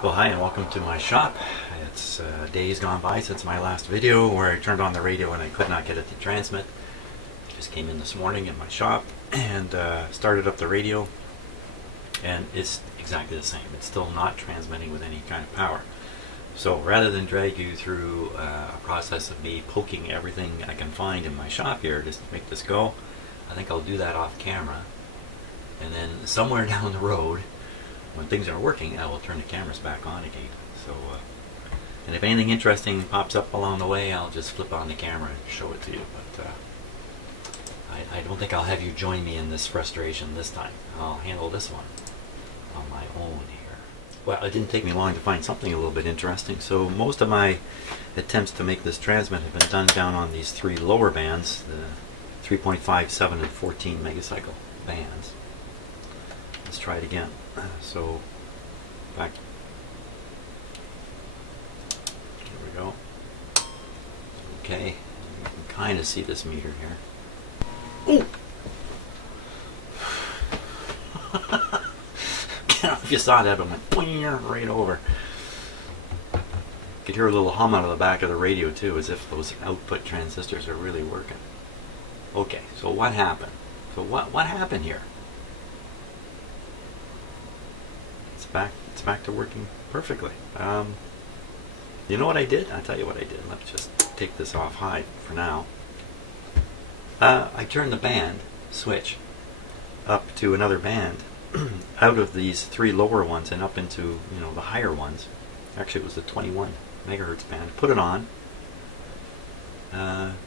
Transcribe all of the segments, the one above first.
Well, hi and welcome to my shop. It's days gone by since my last video where I turned on the radio and I could not get it to transmit. Just came in this morning in my shop and started up the radio, and it's exactly the same. It's still not transmitting with any kind of power. So rather than drag you through a process of me poking everything I can find in my shop here just to make this go, I think I'll do that off camera, and then somewhere down the road, when things are working, I will turn the cameras back on again. So, and if anything interesting pops up along the way, I'll just flip on the camera and show it to you. But I don't think I'll have you join me in this frustration this time. I'll handle this one on my own here. Well, it didn't take me long to find something a little bit interesting. So most of my attempts to make this transmit have been done down on these three lower bands, the 3.5, 7, and 14 megacycle bands. Let's try it again. So back, here we go. Okay, you can kind of see this meter here. Oh! I don't know if you saw that, but it went boing right over. You could hear a little hum out of the back of the radio too, as if those output transistors are really working. Okay, so what happened? So what happened here? It's back to working perfectly. You know what I did? I'll tell you what I did. Let's just take this off high for now. I turned the band switch up to another band out of these three lower ones and up into, you know, the higher ones. Actually, it was the 21 megahertz band. Put it on.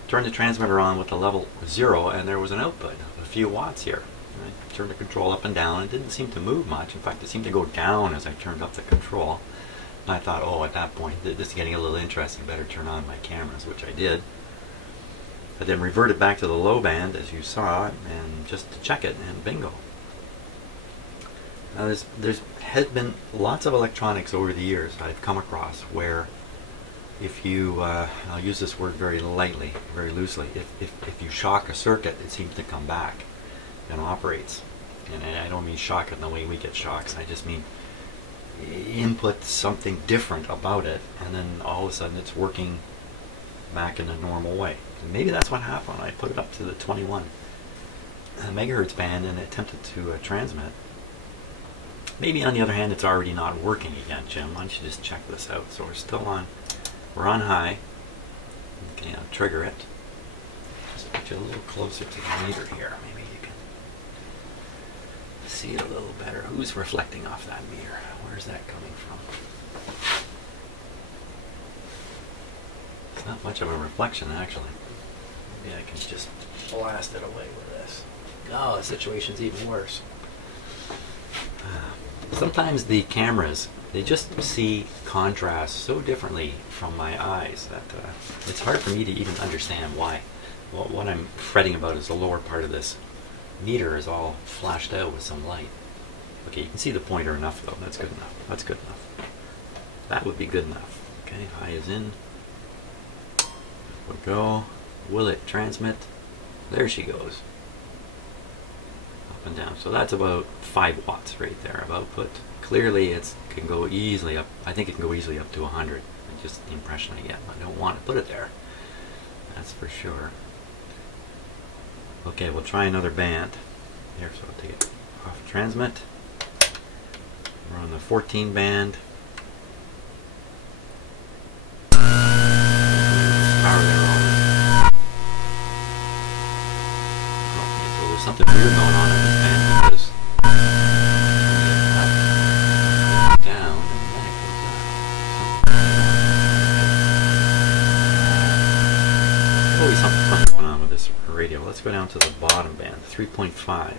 Turned the transmitter on with the level 0, and there was an output of a few watts here. I turned the control up and down. It didn't seem to move much. In fact, it seemed to go down as I turned up the control. And I thought, oh, at that point, this is getting a little interesting. Better turn on my cameras, which I did. I then reverted back to the low band, as you saw, and just to check it, and bingo. Now, there's been lots of electronics over the years I've come across where if you, I'll use this word very lightly, very loosely, if you shock a circuit, it seems to come back and operates. And I don't mean shock in the way we get shocks. I just mean input something different about it, and then all of a sudden it's working back in a normal way. And maybe that's what happened. I put it up to the 21 megahertz band and attempted to transmit. Maybe on the other hand it's already not working again, Jim. Why don't you just check this out? So we're still on, we're on high. Okay, I'll trigger it. Just put you a little closer to the meter here. Maybe you can see it a little better. Who's reflecting off that meter? Where's that coming from? It's not much of a reflection, actually. Maybe I can just blast it away with this. No, the situation's even worse. Sometimes the cameras, they just see contrast so differently from my eyes that it's hard for me to even understand why. What I'm fretting about is the lower part of this meter is all flashed out with some light. Okay, you can see the pointer enough though. That's good enough. That's good enough. That would be good enough. Okay, high is in. There we go. Will it transmit? There she goes. Up and down. So that's about 5 watts right there of output. Clearly it can go easily up. I think it can go easily up to 100. That's just the impression I get. I don't want to put it there. That's for sure. Okay, we'll try another band. Here, so I'll take it off transmit. We're on the 14 band. Power there on. Okay, so there's something weird going on in this band because it goes down and then it goes up. There's always something funny going on with this radio. Let's go down to the bottom band, 3.5.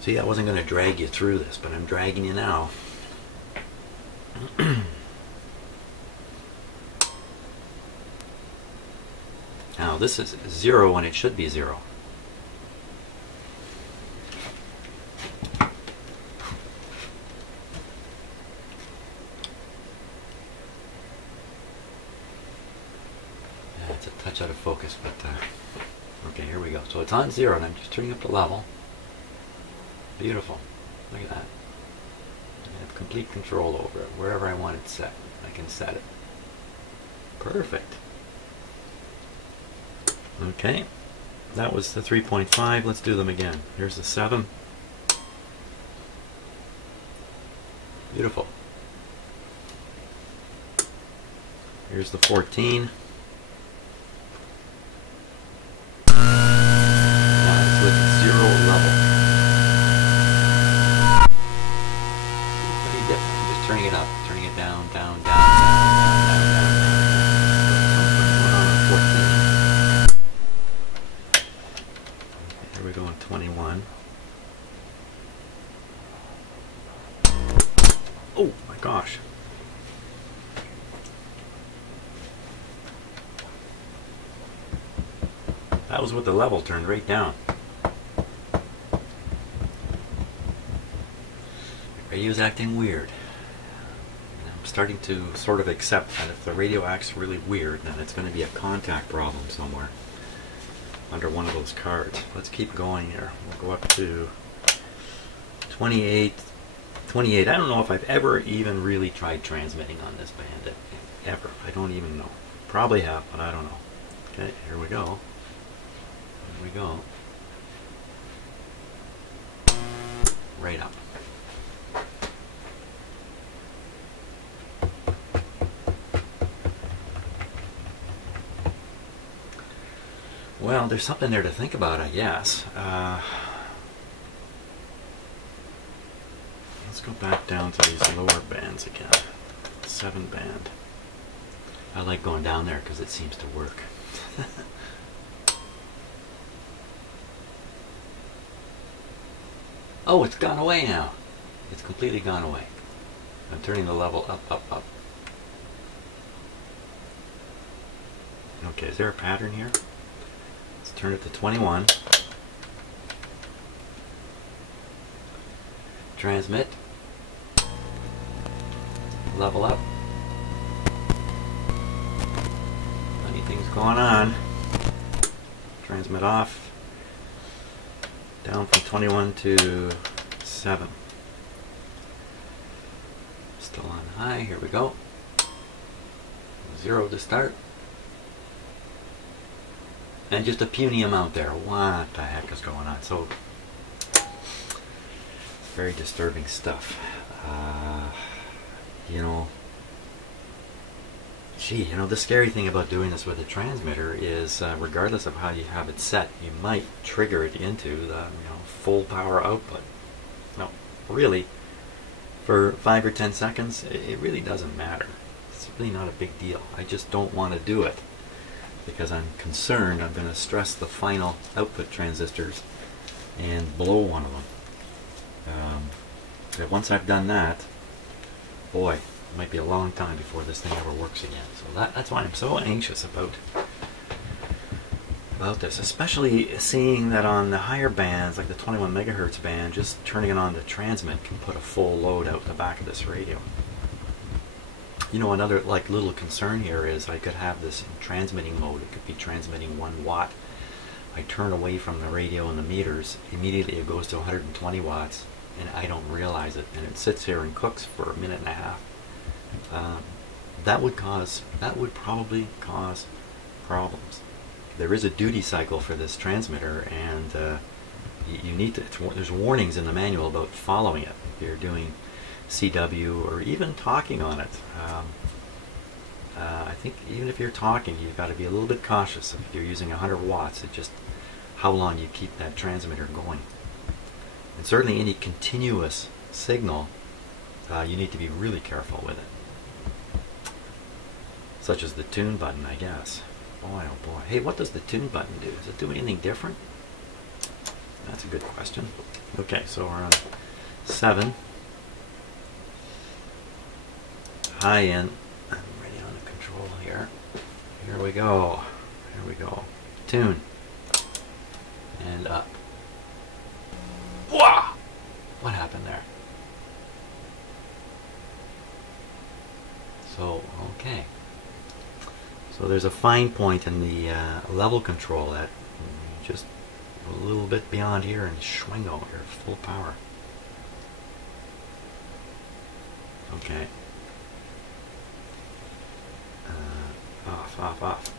See, I wasn't going to drag you through this, but I'm dragging you now. Now, this is 0 when it should be 0. Yeah, it's a touch out of focus, but okay, here we go. So it's on 0, and I'm just turning up the level. Beautiful. Look at that. I have complete control over it. Wherever I want it set, I can set it. Perfect. Okay, that was the 3.5. Let's do them again. Here's the 7. Beautiful. Here's the 14. That's with 0 level. Pretty different. I'm just turning it up, turning it down, down, down, down, down, down, down. 14. Here we go on 21. Oh my gosh. That was with the level turned right down. The radio's acting weird. And I'm starting to sort of accept that if the radio acts really weird, then it's going to be a contact problem somewhere under one of those cards. Let's keep going here. We'll go up to 28. 28. I don't know if I've ever even really tried transmitting on this band. Ever. I don't even know. Probably have, but I don't know. Okay, here we go. Here we go. Right up. Well, there's something there to think about, I guess. Let's go back down to these lower bands again. 7 band. I like going down there because it seems to work. Oh, it's gone away now. It's completely gone away. I'm turning the level up, up, up. Okay, is there a pattern here? Let's turn it to 21. Transmit. Level up. Anything's going on. Transmit off. Down from 21 to 7. Still on high. Here we go. 0 to start. And just a puny amount there. What the heck is going on? So, very disturbing stuff. You know, gee, you know, the scary thing about doing this with a transmitter is regardless of how you have it set, you might trigger it into the full power output. No, really, for 5 or 10 seconds, it really doesn't matter. It's really not a big deal. I just don't want to do it because I'm concerned I'm going to stress the final output transistors and blow one of them. But once I've done that, boy, it might be a long time before this thing ever works again. So that's why I'm so anxious about this, especially seeing that on the higher bands, like the 21 megahertz band, just turning it on to transmit can put a full load out the back of this radio. You know, another like little concern here is I could have this in transmitting mode. It could be transmitting 1 watt. I turn away from the radio and the meters, immediately it goes to 120 watts, and I don't realize it, and it sits here and cooks for a minute and a half. That would probably cause problems. There is a duty cycle for this transmitter, and you need to. There's warnings in the manual about following it if you're doing CW or even talking on it. I think even if you're talking, you've got to be a little bit cautious. If you're using 100 watts, it's just how long you keep that transmitter going. And certainly any continuous signal, you need to be really careful with it. Such as the tune button, I guess. Boy, oh boy. Hey, what does the tune button do? Does it do anything different? That's a good question. Okay, so we're on 7. High end. I'm ready on the control here. Here we go. Here we go. Tune. And up. Wow! What happened there? So, okay. So there's a fine point in the level control that just a little bit beyond here and schwingo, you're full power. Okay. Off.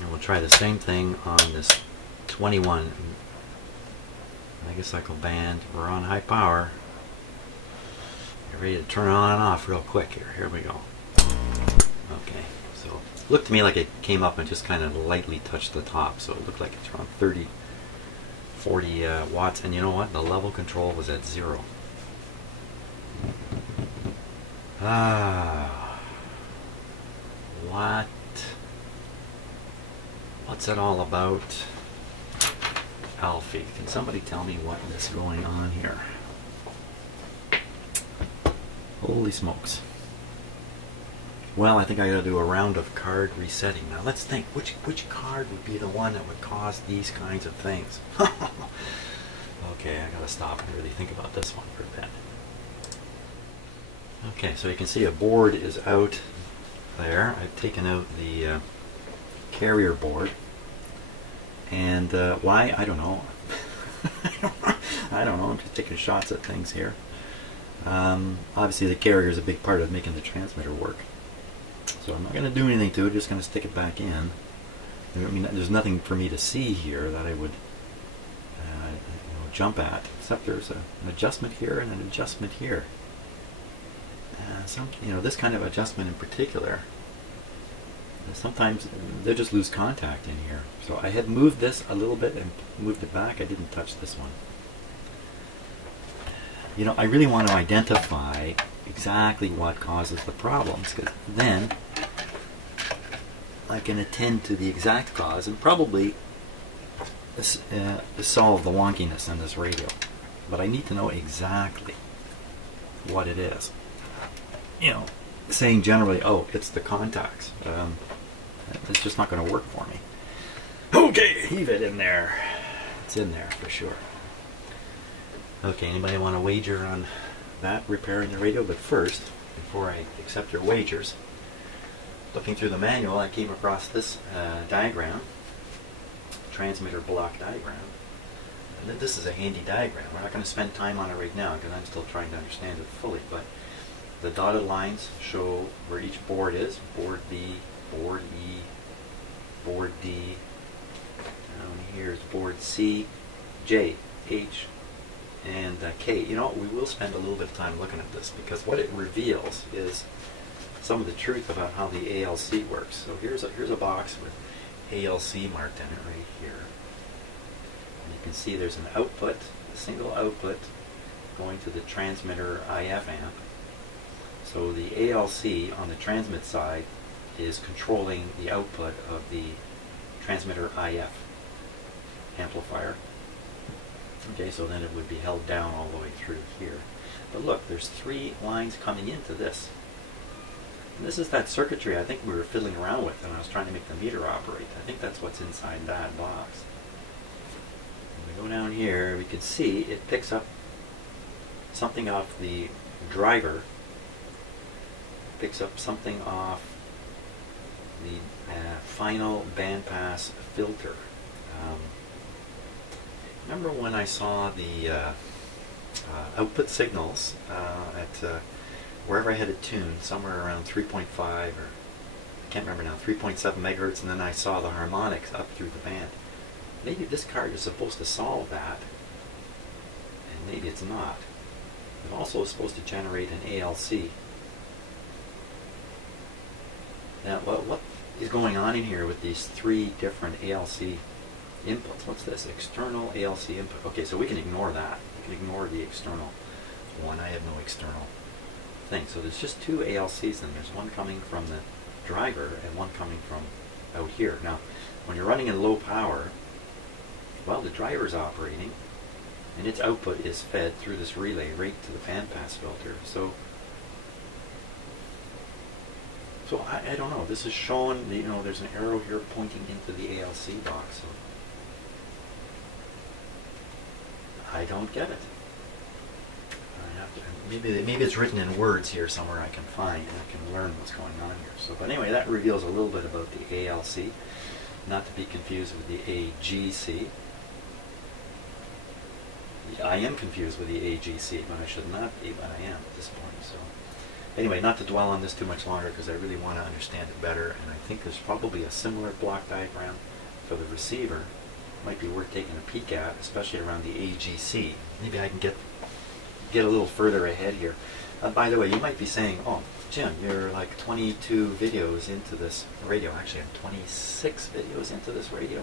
And we'll try the same thing on this 21 megacycle band. We're on high power. Get ready to turn on and off real quick here. Here we go. Okay, so it looked to me like it came up and just kind of lightly touched the top. So it looked like it's around 40 watts. And you know what? The level control was at 0. What's it all about? Alfie, can somebody tell me what is going on here? Holy smokes. Well, I think I gotta do a round of card resetting. Now let's think, which card would be the one that would cause these kinds of things? Okay, I gotta stop and really think about this one for a bit. Okay, so you can see a board is out there. I've taken out the carrier board. And why? I don't know. I don't know. I'm just taking shots at things here. Obviously the carrier is a big part of making the transmitter work. So I'm not going to do anything to it, just going to stick it back in. I mean, there's nothing for me to see here that I would jump at, except there's an adjustment here and an adjustment here. This kind of adjustment in particular, sometimes they just lose contact in here. So I had moved this a little bit and moved it back. I didn't touch this one. I really want to identify exactly what causes the problems, because then I can attend to the exact cause and probably solve the wonkiness in this radio. But I need to know exactly what it is. Saying generally, oh, it's the contacts. It's just not going to work for me. Okay, heave it in there. It's in there for sure. Okay, anybody want to wager on that, repairing the radio? But first, before I accept your wagers, looking through the manual, I came across this diagram, transmitter block diagram. And this is a handy diagram. We're not going to spend time on it right now because I'm still trying to understand it fully, but the dotted lines show where each board is. Board B, board E, board D. Down here is board C, J, H, and K. We will spend a little bit of time looking at this because what it reveals is some of the truth about how the ALC works. So here's a box with ALC marked in it right here. And you can see there's an output, a single output going to the transmitter IF amp. So the ALC on the transmit side is controlling the output of the transmitter IF amplifier. Okay, so then it would be held down all the way through here. But look, there's 3 lines coming into this. And this is that circuitry I think we were fiddling around with and I was trying to make the meter operate. I think that's what's inside that box. When we go down here, we can see it picks up something off the driver, picks up something off the final bandpass filter. Remember when I saw the output signals at wherever I had it tuned, somewhere around 3.5 or I can't remember now, 3.7 megahertz, and then I saw the harmonics up through the band. Maybe this card is supposed to solve that, and maybe it's not. It also is supposed to generate an ALC. Now, what is going on in here with these 3 different ALC inputs? What's this? External ALC input. Okay, so we can ignore that. We can ignore the external one. I have no external thing. So there's just 2 ALCs, and there's one coming from the driver and one coming from out here. Now, when you're running in low power, well, the driver's operating, and its output is fed through this relay right to the bandpass filter. So I don't know. This is showing, there's an arrow here pointing into the ALC box. So I don't get it. I have to, maybe it's written in words here somewhere I can find and I can learn what's going on here. So, but anyway, that reveals a little bit about the ALC, not to be confused with the AGC. I am confused with the AGC, but I should not be, but I am at this point. So anyway, not to dwell on this too much longer because I really want to understand it better, and I think there's probably a similar block diagram for the receiver. Might be worth taking a peek at, especially around the AGC. Maybe I can get a little further ahead here. By the way, you might be saying, oh, Jim, you're like 22 videos into this radio. Actually, I'm 26 videos into this radio.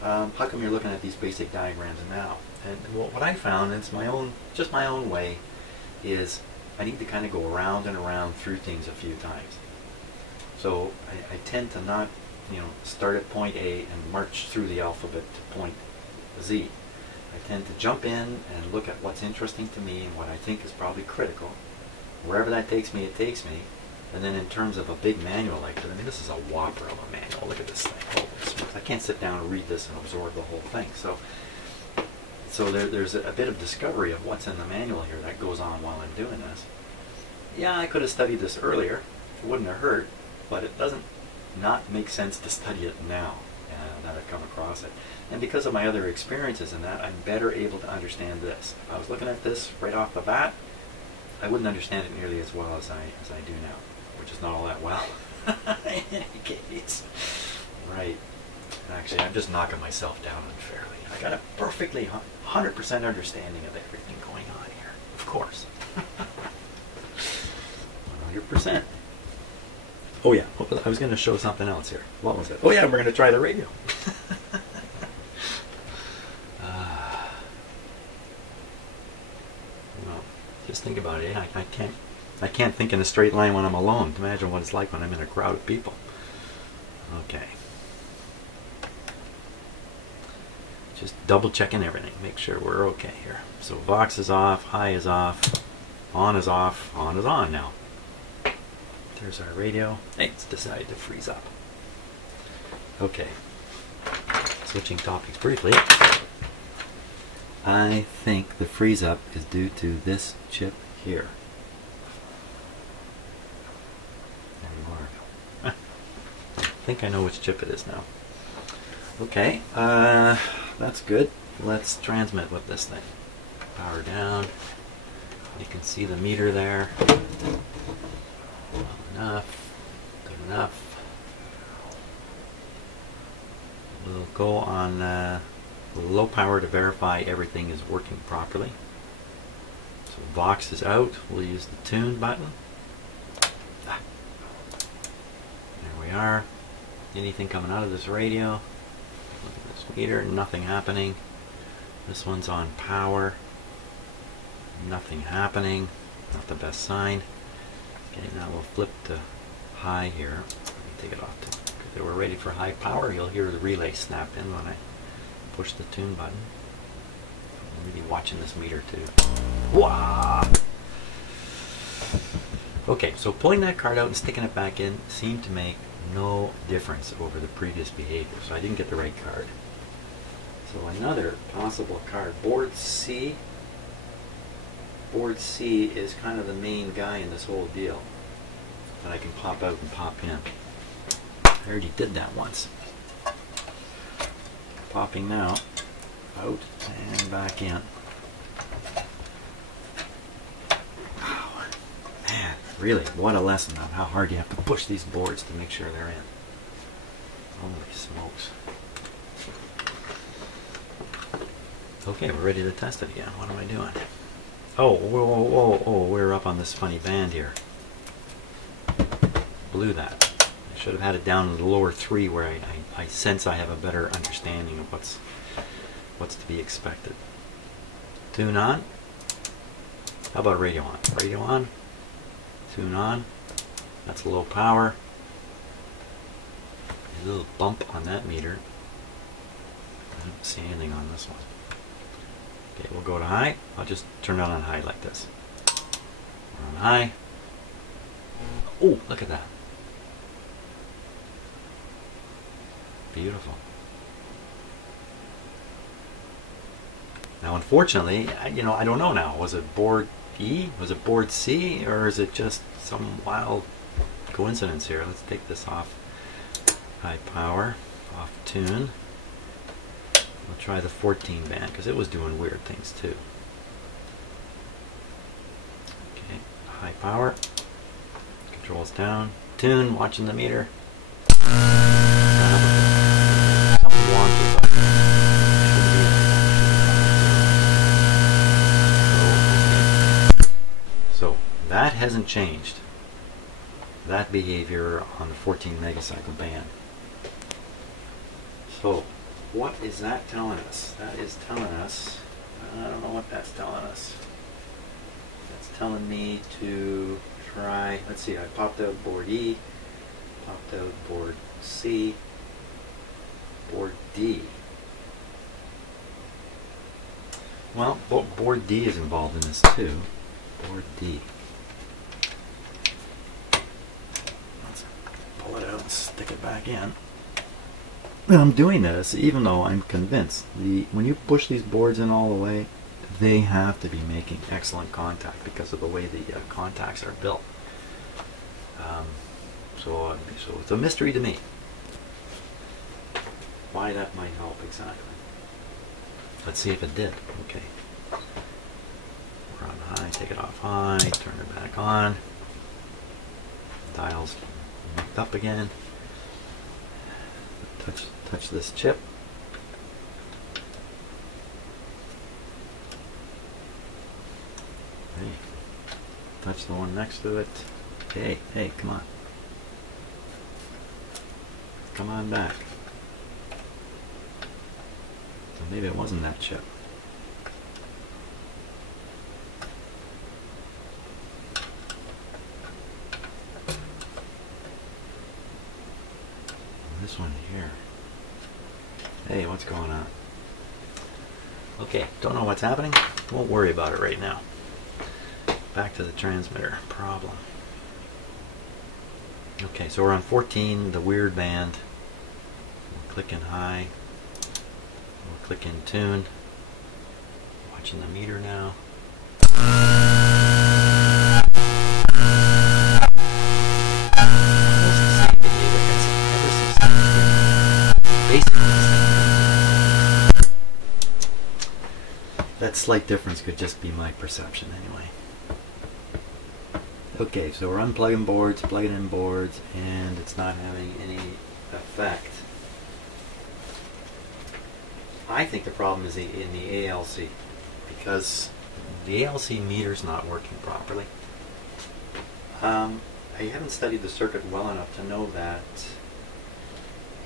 How come you're looking at these basic diagrams now? And what I found, and it's just my own way, is I need to kind of go around and around through things a few times. So I tend to not, start at point A and march through the alphabet to point Z. I tend to jump in and look at what's interesting to me and what I think is probably critical. Wherever that takes me, it takes me. And then in terms of a big manual like this, I mean, this is a whopper of a manual. Look at this thing. Holy smokes. I can't sit down and read this and absorb the whole thing. So there's a bit of discovery of what's in the manual here that goes on while I'm doing this. Yeah, I could have studied this earlier. It wouldn't have hurt, but it doesn't not make sense to study it now that I've come across it. And because of my other experiences in that, I'm better able to understand this. If I was looking at this right off the bat, I wouldn't understand it nearly as well as I do now, which is not all that well. In any case. Right. Actually, I'm just knocking myself down unfairly. I got a perfectly 100% understanding of everything going on here. Of course. 100%. Oh yeah, I was going to show something else here. What was it? Oh yeah, we're going to try the radio. Well, just think about it. I can't think in a straight line when I'm alone. Imagine what it's like when I'm in a crowd of people. Okay. Just double checking everything. Make sure we're okay here. So Vox is off, high is off, on is off, on is on now. There's our radio. Hey, it's decided to freeze up. Okay. Switching topics briefly. I think the freeze up is due to this chip here. There you are. I think I know which chip it is now. Okay, that's good. Let's transmit with this thing. Power down. You can see the meter there. Enough. Good enough. We'll go on low power to verify everything is working properly. So Vox is out. We'll use the tune button. There we are. Anything coming out of this radio? Look at this meter. Nothing happening. This one's on power. Nothing happening. Not the best sign. Okay, now we'll flip to high here. Let me take it off. If we're ready for high power, you'll hear the relay snap in when I push the tune button. I'm really watching this meter too. Wah! Okay, so pulling that card out and sticking it back in seemed to make no difference over the previous behavior, so I didn't get the right card. So another possible card, board C. Board C is kind of the main guy in this whole deal that I can pop out and pop in. I already did that once. Popping now, out and back in. Wow. Man, really, what a lesson of how hard you have to push these boards to make sure they're in. Holy smokes. Okay, we're ready to test it again. What am I doing? Oh, whoa, whoa, whoa, whoa, we're up on this funny band here. Blew that. I should have had it down in the lower 3 where I sense I have a better understanding of what's to be expected. Tune on. How about radio on? Radio on. Tune on. That's low power. A little bump on that meter. I don't see anything on this one. Okay, we'll go to high. I'll just turn it on high like this. We're on high. Oh, look at that. Beautiful. Now, unfortunately, I don't know now. Was it board E? Was it board C? Or is it just some wild coincidence here? Let's take this off high power, off tune. I'll try the 14 band because it was doing weird things too. Okay, high power. Controls down. Tune, watching the meter. Something wonky about it. So that hasn't changed. That behavior on the 14 megacycle band. So what is that telling us? That is telling us, I don't know what that's telling us. That's telling me to try, let's see, I popped out board E, popped out board C, board D. Well, board D is involved in this too. Board D. Let's pull it out and stick it back in. And I'm doing this even though I'm convinced when you push these boards in all the way, they have to be making excellent contact because of the way the contacts are built. So it's a mystery to me why that might help exactly. Let's see if it did. Okay. We're on high, take it off high, turn it back on. Dials mixed up again. Touch this chip. Hey, touch the one next to it. Hey, come on. Come on back. So maybe it wasn't that chip. This one here. Hey, what's going on? Okay, don't know what's happening. Won't worry about it right now. Back to the transmitter problem. Okay, so we're on 14, the weird band. We'll click in high. We'll click in tune. Watching the meter now. That slight difference could just be my perception anyway. Okay, so we're unplugging boards, plugging in boards, and it's not having any effect. I think the problem is in the ALC, because the ALC meter's not working properly. I haven't studied the circuit well enough to know that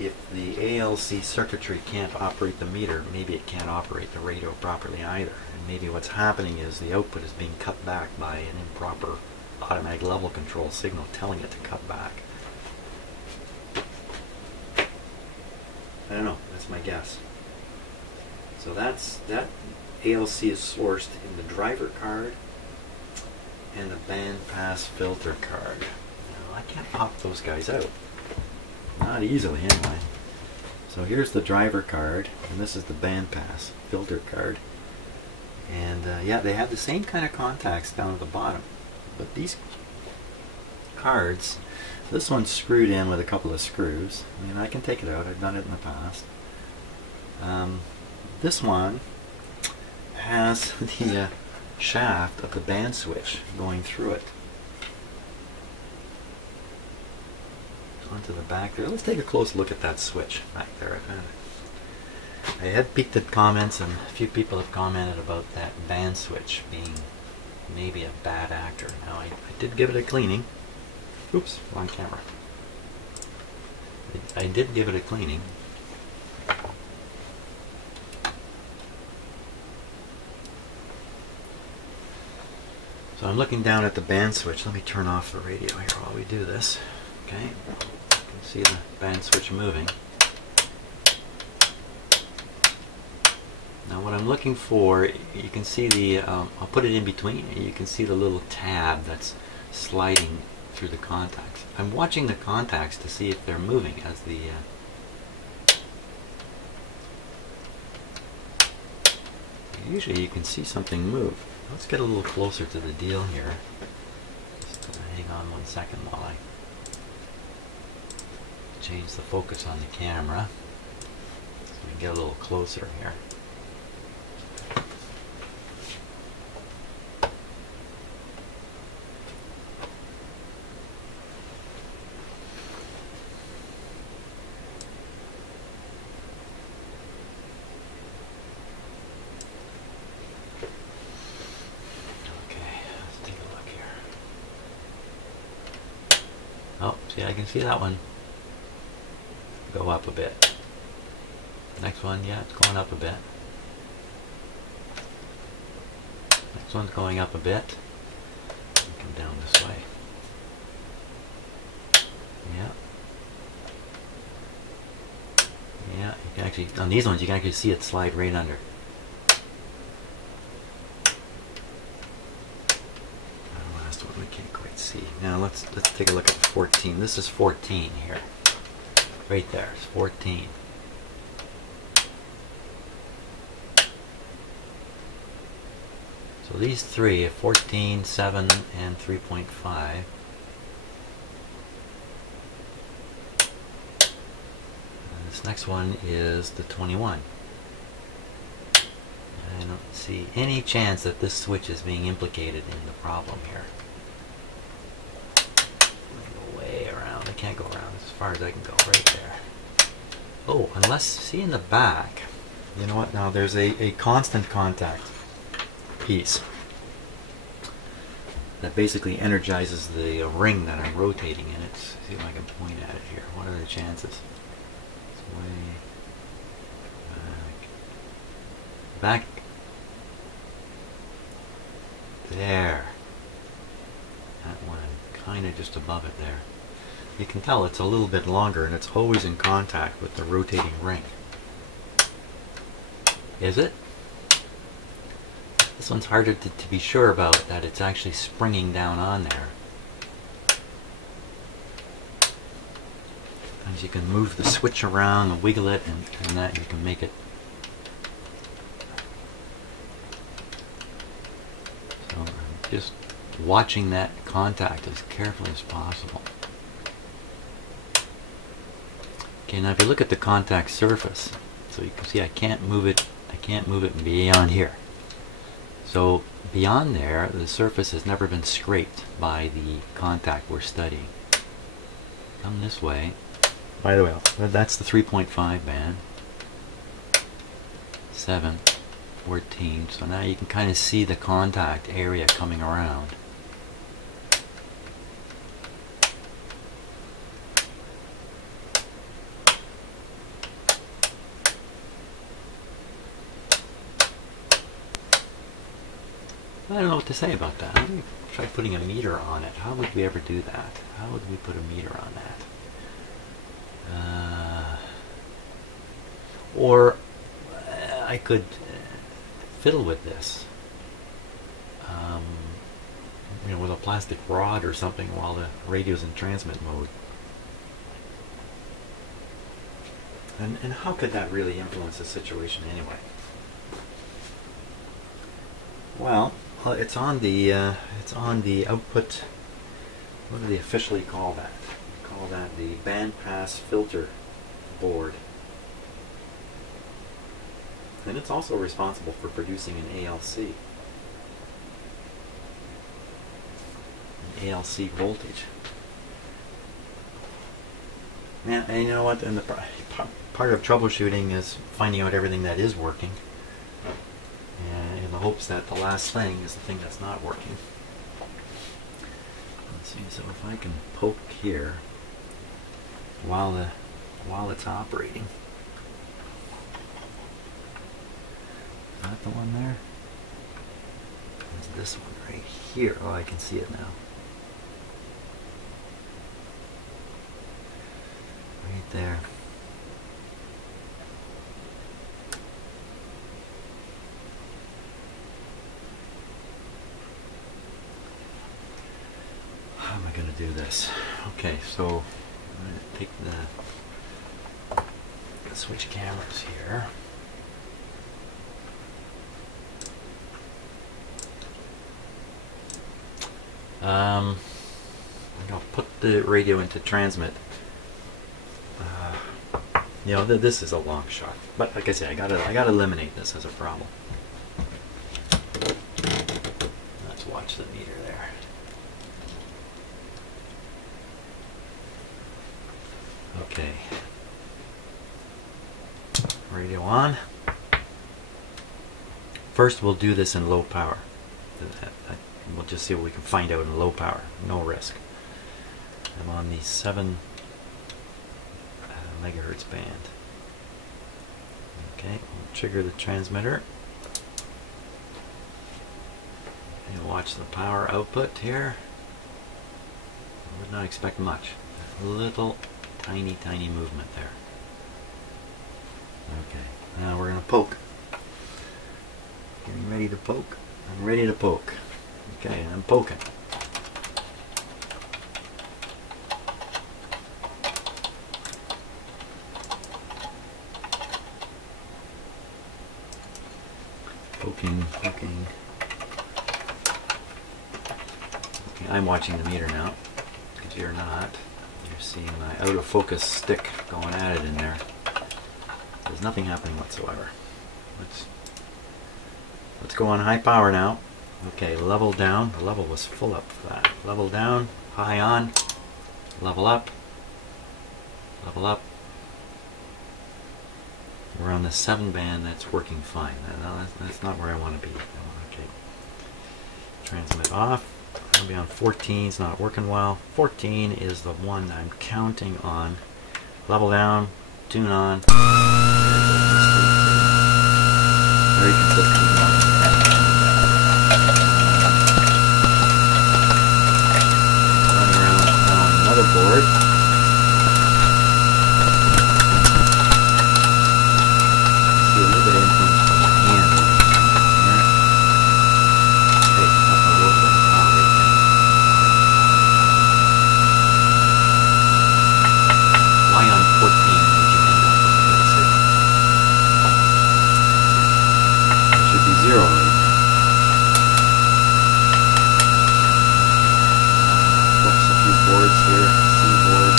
if the ALC circuitry can't operate the meter, maybe it can't operate the radio properly either. And maybe what's happening is the output is being cut back by an improper automatic level control signal telling it to cut back. I don't know, that's my guess. So that ALC is sourced in the driver card and the band pass filter card. Now, I can't pop those guys out. Not easily anyway. So here's the driver card, and this is the band pass filter card. And yeah, they have the same kind of contacts down at the bottom. But these cards, this one's screwed in with a couple of screws. I mean, I can take it out. I've done it in the past. This one has the shaft of the band switch going through it. Onto the back there. Let's take a close look at that switch back there. I found it. I had peeked at comments, and a few people have commented about that band switch being maybe a bad actor. Now, I did give it a cleaning. Oops, wrong camera. I did give it a cleaning. So I'm looking down at the band switch. Let me turn off the radio here while we do this. Okay, you can see the band switch moving. Now what I'm looking for, you can see the, I'll put it in between, and you can see the little tab that's sliding through the contacts. I'm watching the contacts to see if they're moving as the usually you can see something move. Let's get a little closer to the deal here. Just hang on 1 second while I change the focus on the camera. So Get a little closer here. Oh, see, I can see that one go up a bit. Next one, yeah, it's going up a bit. Next one's going up a bit. Come down this way. Yeah. Yeah, you can actually, on these ones, you can actually see it slide right under. Last one we can't quite see. Now let's take a look at 14. This is 14 here. Right there, it's 14. So these three, 14, 7, and 3.5. This next one is the 21. I don't see any chance that this switch is being implicated in the problem here. Go way around. I can't go around as far as I can go. Right there. Oh, unless, see in the back, you know what, now there's a constant contact piece that basically energizes the ring that I'm rotating in it. See if I can point at it here. What are the chances? It's way back. There. That one, kind of just above it there. You can tell it's a little bit longer and it's always in contact with the rotating ring. Is it? This one's harder to be sure about, that it's actually springing down on there. Sometimes you can move the switch around and wiggle it, and that you can make it. So I'm just watching that contact as carefully as possible. Okay, now if you look at the contact surface, so you can see I can't move it beyond here. So beyond there, the surface has never been scraped by the contact we're studying. Come this way. By the way, that's the 3.5 band. 7, 14. So now you can kind of see the contact area coming around. I don't know what to say about that. Let me try putting a meter on it. How would we ever do that? How would we put a meter on that? Or I could fiddle with this, you know, with a plastic rod or something while the radio's in transmit mode. And how could that really influence the situation anyway? Well, it's on the output. What do they officially call that? They call that the bandpass filter board. And it's also responsible for producing an ALC. An ALC voltage. Now, and you know what? And the part of troubleshooting is finding out everything that is working, and in the hopes that the last thing is the thing that's not working. Let's see. So if I can poke here while it's operating. Is that the one there? It's this one right here. Oh, I can see it now. Right there. How am I going to do this? Okay, so I'm going to take the switch cameras here. I'll put the radio into transmit You know, this is a long shot, but like I said, I gotta eliminate this as a problem. Let's watch the meter there. Okay. Radio on. First, we'll do this in low power. We'll just see what we can find out in low power. No risk. I'm on the 7 megahertz band. Okay, we'll trigger the transmitter. And watch the power output here. I would not expect much. A little tiny movement there. Okay, now we're going to poke. Getting ready to poke. I'm ready to poke. Okay, I'm poking. Poking. Okay, I'm watching the meter now, because you're not. You're seeing my out of focus stick going at it in there. There's nothing happening whatsoever. Let's go on high power now. Okay, level down. The level was full up for that. Level down, high on, level up, level up. We're on the 7 band, that's working fine. No, that's not where I want to be. Okay. Transmit off. I'm going to be on 14, it's not working well. 14 is the one I'm counting on. Level down, tune on. Very consistent. Running around on another board. See a little bit of influence from the hand. Okay, up a little bit of power right there. Why on 14 did you end up with a bit of signal? It should be 0 right now. Flips a few boards here, C board.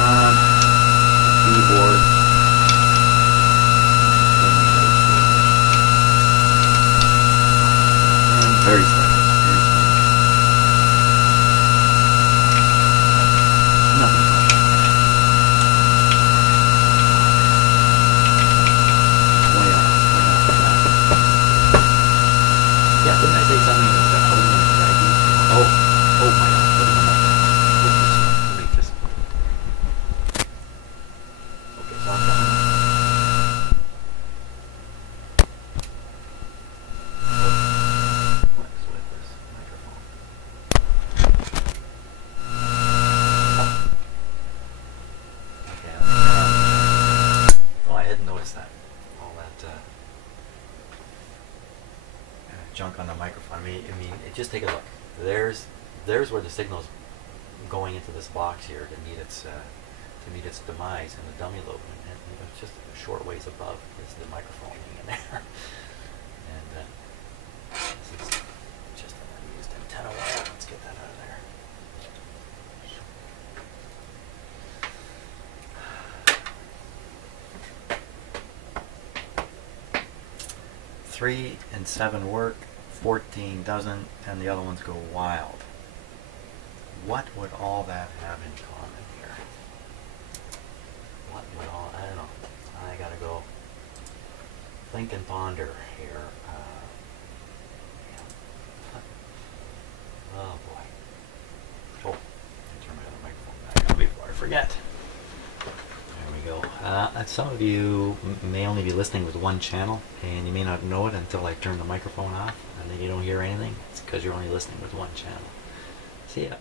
On B board. And very slightly. Nothing much. Way off the back. Yeah, didn't I say something about the element of draggy? Oh my god, what is that? Let me just... Okay, so I'm done. What's with this microphone? Okay, oh, I hadn't noticed that. All that junk on the microphone. I mean, just take a look. There's where the signal's going into this box here to meet its demise in the dummy lobe, and it's just a short ways above is the microphone hanging there. And this is just an unused antenna wire. Let's get that out of there. 3 and 7 work, 14 doesn't, and the other ones go wild. What would all that have in common here? What would all, I don't know. I gotta go think and ponder here. Yeah. Oh boy. Oh, I turn my other microphone back on before I forget. There we go. Some of you may only be listening with one channel, and you may not know it until I turn the microphone off, and then you don't hear anything. It's because you're only listening with one channel. See ya.